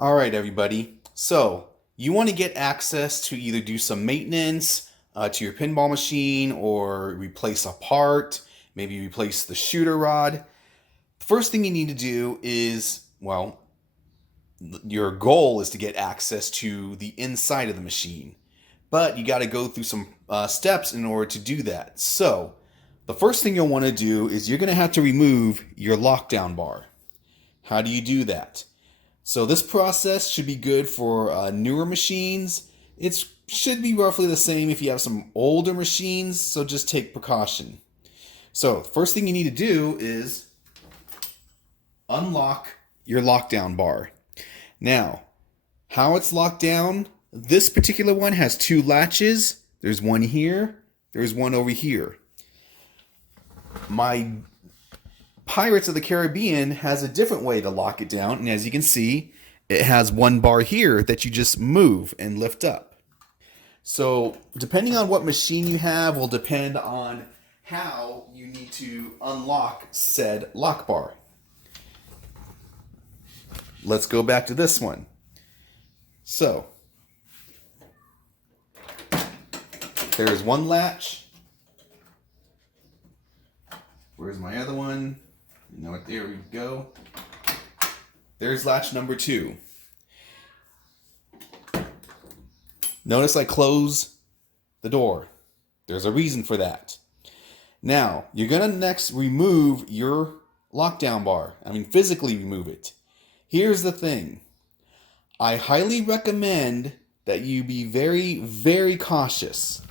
All right, everybody. So you want to get access to either do some maintenance to your pinball machine or replace a part, maybe replace the shooter rod. The first thing you need to do is, well, your goal is to get access to the inside of the machine. But you got to go through some steps in order to do that. So the first thing you'll want to do is you're going to have to remove your lockdown bar. How do you do that? So this process should be good for newer machines. It should be roughly the same if you have some older machines, so just take precaution. So the first thing you need to do is unlock your lockdown bar. Now, how it's locked down, this particular one has two latches. There's one here, there's one over here. My Pirates of the Caribbean has a different way to lock it down, and as you can see, it has one bar here that you just move and lift up. So depending on what machine you have will depend on how you need to unlock said lock bar. Let's go back to this one. So there's one latch. Where's my other one? You know what, there we go. There's latch number 2. Notice I close the door. There's a reason for that. Now, you're going to next remove your lockdown bar. Physically remove it. Here's the thing. I highly recommend that you be very, very cautious.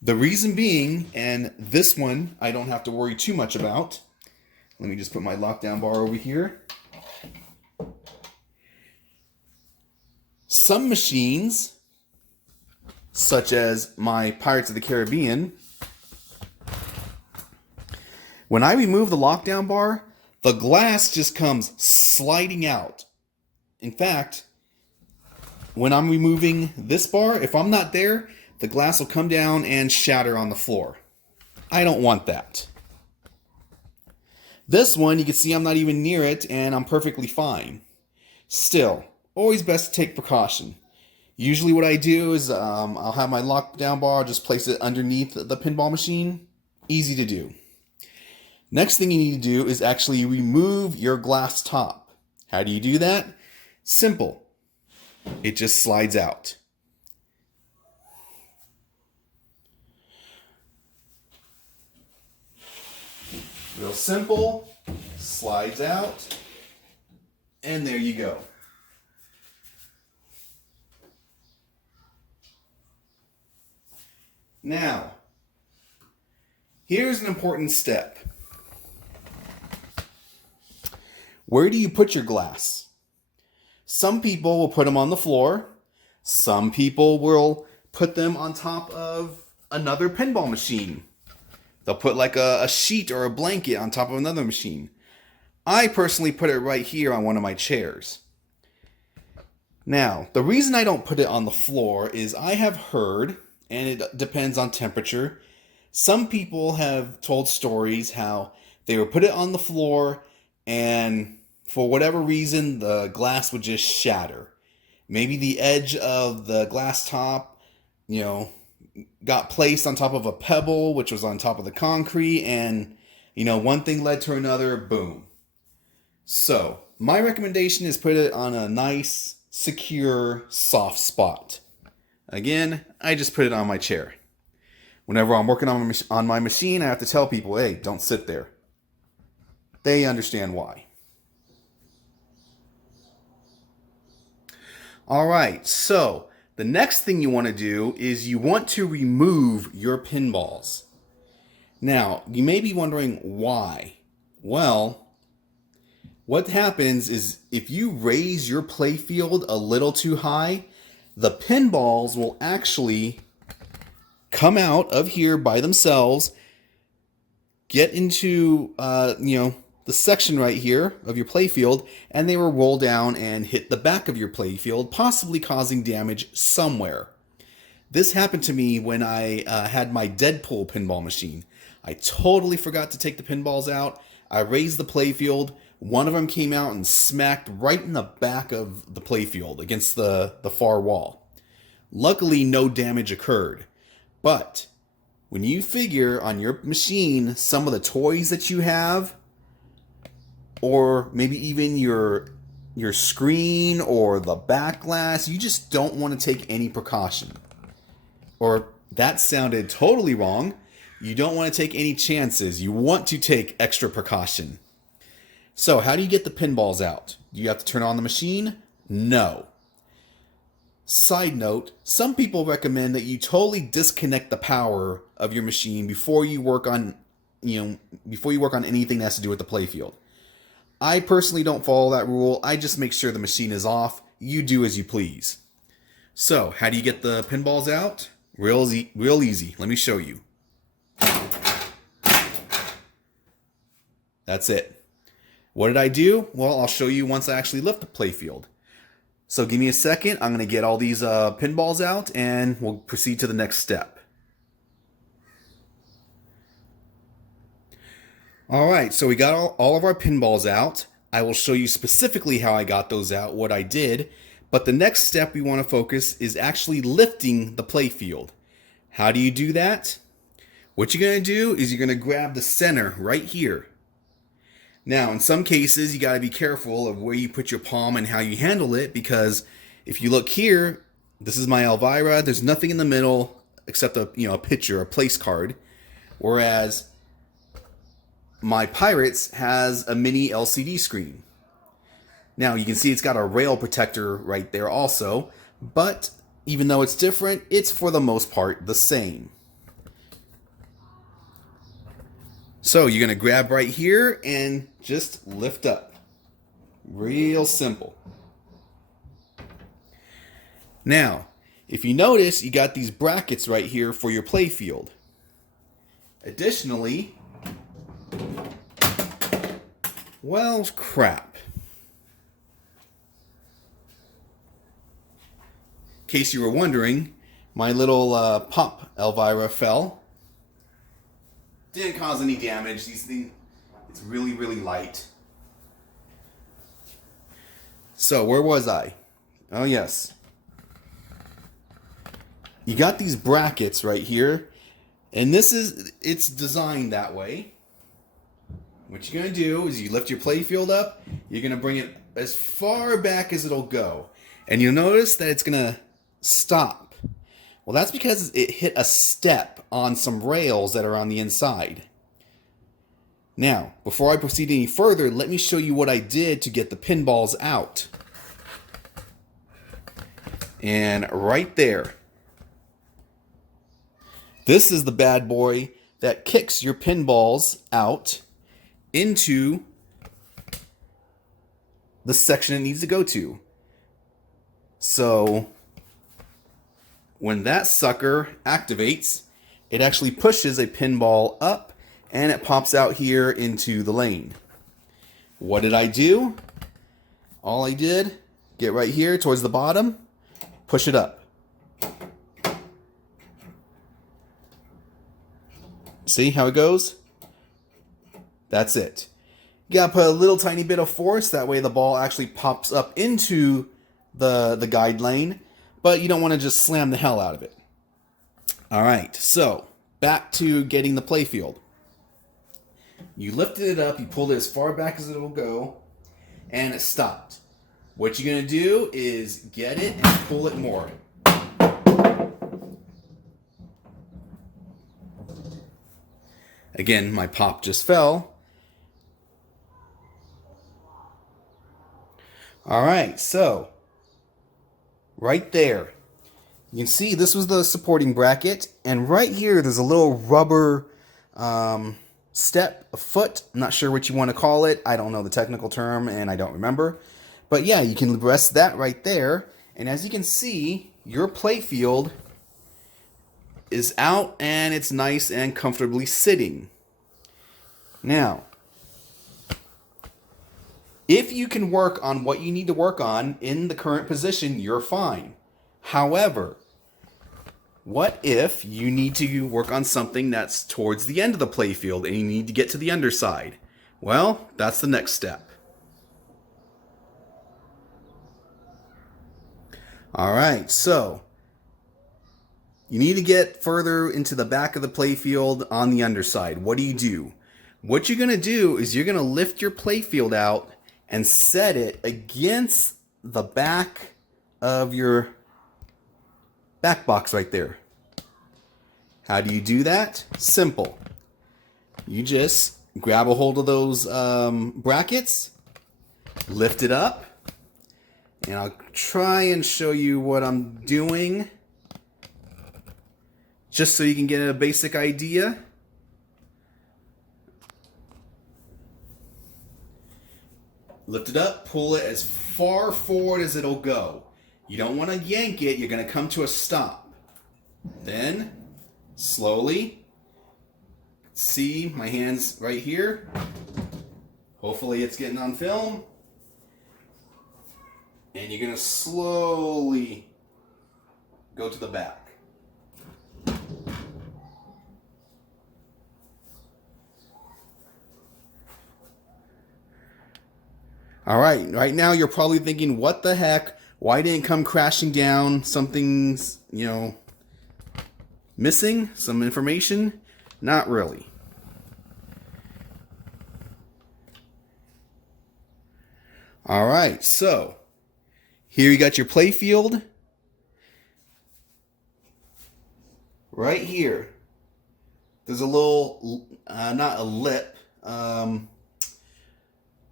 The reason being, and this one I don't have to worry too much about. Let me just put my lockdown bar over here. Some machines, such as my Pirates of the Caribbean, when I remove the lockdown bar, the glass just comes sliding out. In fact, when I'm removing this bar, if I'm not there, the glass will come down and shatter on the floor. I don't want that. This one, you can see I'm not even near it and I'm perfectly fine. Still, always best to take precaution. Usually what I do is I'll have my lockdown bar, just place it underneath the pinball machine. Easy to do. Next thing you need to do is actually remove your glass top. How do you do that? Simple. It just slides out. Real simple, slides out, and there you go. Now, here's an important step. Where do you put your glass? Some people will put them on the floor. Some people will put them on top of another pinball machine. They'll put like a sheet or a blanket on top of another machine. I personally put it right here on one of my chairs. Now, the reason I don't put it on the floor is I have heard, and it depends on temperature, some people have told stories how they would put it on the floor and for whatever reason the glass would just shatter. Maybe the edge of the glass top, got placed on top of a pebble, which was on top of the concrete, and, one thing led to another, boom. So, my recommendation is put it on a nice, secure, soft spot. Again, I just put it on my chair. Whenever I'm working on my machine, I have to tell people, hey, don't sit there. They understand why. All right, so the next thing you want to do is you want to remove your pinballs. Now, you may be wondering why. Well, what happens is if you raise your playfield a little too high, the pinballs will actually come out of here by themselves, get into, the section right here of your playfield, and they will roll down and hit the back of your playfield, possibly causing damage somewhere. This happened to me when I had my Deadpool pinball machine. I totally forgot to take the pinballs out. I raised the playfield. One of them came out and smacked right in the back of the playfield against the far wall. Luckily, no damage occurred. But when you figure on your machine some of the toys that you have, or maybe even your screen or the back glass, you just don't want to take any precaution. Or that sounded totally wrong. You don't want to take any chances. You want to take extra precaution. So how do you get the pinballs out? Do you have to turn on the machine? No. Side note, some people recommend that you totally disconnect the power of your machine before you work on anything that has to do with the playfield. I personally don't follow that rule. I just make sure the machine is off. You do as you please. So, how do you get the pinballs out? Real easy. Let me show you. That's it. What did I do? Well, I'll show you once I actually lift the playfield. So give me a second. I'm going to get all these pinballs out and we'll proceed to the next step. Alright, so we got all of our pinballs out. I will show you specifically how I got those out, what I did. But the next step we want to focus is actually lifting the playfield. How do you do that? What you're going to do is you're going to grab the center right here. Now, in some cases, you got to be careful of where you put your palm and how you handle it, because if you look here, this is my Elvira. There's nothing in the middle except a picture, a place card, whereas my Pirates has a mini LCD screen. Now, you can see it's got a rail protector right there also, but even though it's different, it's for the most part the same. So you're going to grab right here and just lift up. Real simple. Now, if you notice, you got these brackets right here for your playfield. Additionally, well, crap. In case you were wondering, my little pop Elvira fell. Didn't cause any damage. These things, it's really, really light. So, where was I? Oh, yes. You got these brackets right here, and it's designed that way. What you're going to do is you lift your playfield up, you're going to bring it as far back as it'll go, and you'll notice that it's going to stop. Well, that's because it hit a step on some rails that are on the inside. Now, before I proceed any further, let me show you what I did to get the pinballs out. And right there. This is the bad boy that kicks your pinballs out into the section it needs to go to. So when that sucker activates, it actually pushes a pinball up and it pops out here into the lane. What did I do? All I did, get right here towards the bottom, push it up. See how it goes? That's it. You gotta put a little tiny bit of force, that way the ball actually pops up into the guide lane, but you don't want to just slam the hell out of it. Alright, so back to getting the playfield. You lifted it up, you pulled it as far back as it will go, and it stopped. What you're going to do is get it and pull it more. Again, my pop just fell. Alright, so right there, you can see this was the supporting bracket, and right here there's a little rubber step, a foot. I'm not sure what you want to call it. I don't know the technical term and I don't remember. But yeah, you can rest that right there, and as you can see, your playfield is out and it's nice and comfortably sitting. Now, if you can work on what you need to work on in the current position, you're fine. However, What if you need to work on something that's towards the end of the playfield and you need to get to the underside? Well, that's the next step. Alright, so you need to get further into the back of the playfield on the underside. What do? What you're going to do is you're going to lift your playfield out and set it against the back of your back box right there. How do you do that? Simple. You just grab a hold of those brackets, lift it up, and I'll try and show you what I'm doing just so you can get a basic idea. Lift it up, pull it as far forward as it'll go. You don't want to yank it, you're going to come to a stop. Then, slowly, see my hands right here. Hopefully it's getting on film. And you're going to slowly go to the back. All right now you're probably thinking, what the heck? Why didn't it come crashing down? Something's, missing? Some information? Not really. All right, so here you got your playfield. Right here, there's a little, not a lip,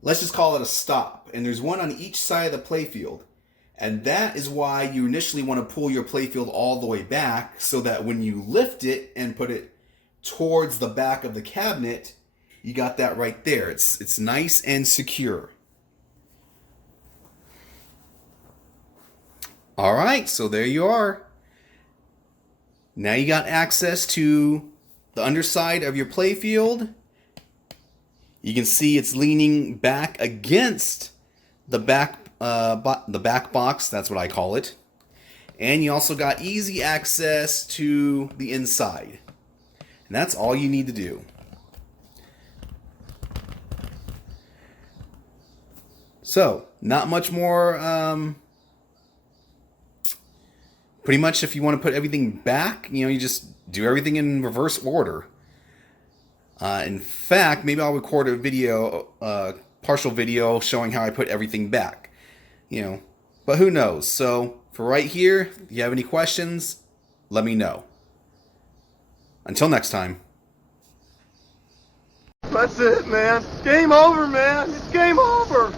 let's just call it a stop. And there's one on each side of the playfield. And that is why you initially want to pull your playfield all the way back, so that when you lift it and put it towards the back of the cabinet, you got that right there. It's nice and secure. All right, so there you are. Now you got access to the underside of your playfield. You can see it's leaning back against the back box. That's what I call it. And you also got easy access to the inside. And that's all you need to do. So, not much more. Pretty much, if you want to put everything back, you just do everything in reverse order. In fact, maybe I'll record a video, partial video showing how I put everything back. But who knows? So for right here, if you have any questions, let me know. Until next time. That's it, man. Game over, man. It's game over.